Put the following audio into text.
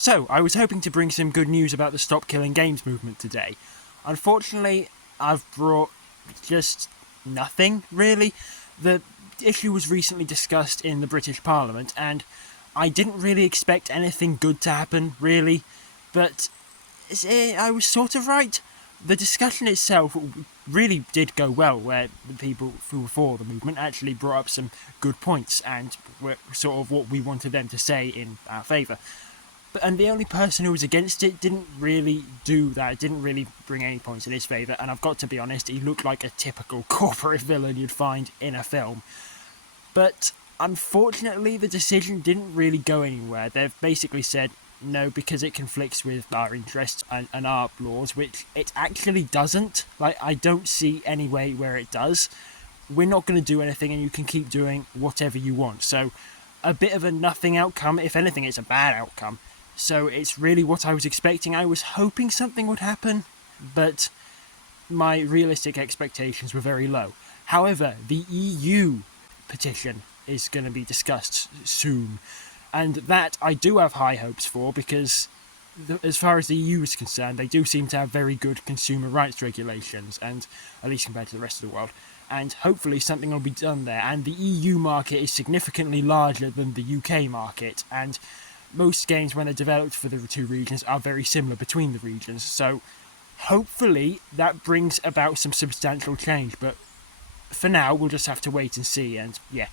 So, I was hoping to bring some good news about the Stop Killing Games movement today. Unfortunately, I've brought just nothing, really. The issue was recently discussed in the British Parliament, and I didn't really expect anything good to happen, really. But I was sort of right. The discussion itself really did go well, where the people who were for the movement actually brought up some good points and were sort of what we wanted them to say in our favour. And the only person who was against it didn't really do that, didn't really bring any points in his favour, and I've got to be honest, he looked like a typical corporate villain you'd find in a film. But unfortunately, the decision didn't really go anywhere. They've basically said no because it conflicts with our interests and our laws, which it actually doesn't. Like, I don't see any way where it does. We're not going to do anything, and you can keep doing whatever you want. So, a bit of a nothing outcome. If anything, it's a bad outcome. So it's really what I was expecting. I was hoping something would happen, but my realistic expectations were very low. However, the EU petition is going to be discussed soon, and that I do have high hopes for because as far as the EU is concerned, they do seem to have very good consumer rights regulations, and at least compared to the rest of the world. And hopefully something will be done there. And the EU market is significantly larger than the UK market, and most games, when they're developed for the two regions, are very similar between the regions. So hopefully that brings about some substantial change. But for now, we'll just have to wait and see. And yeah,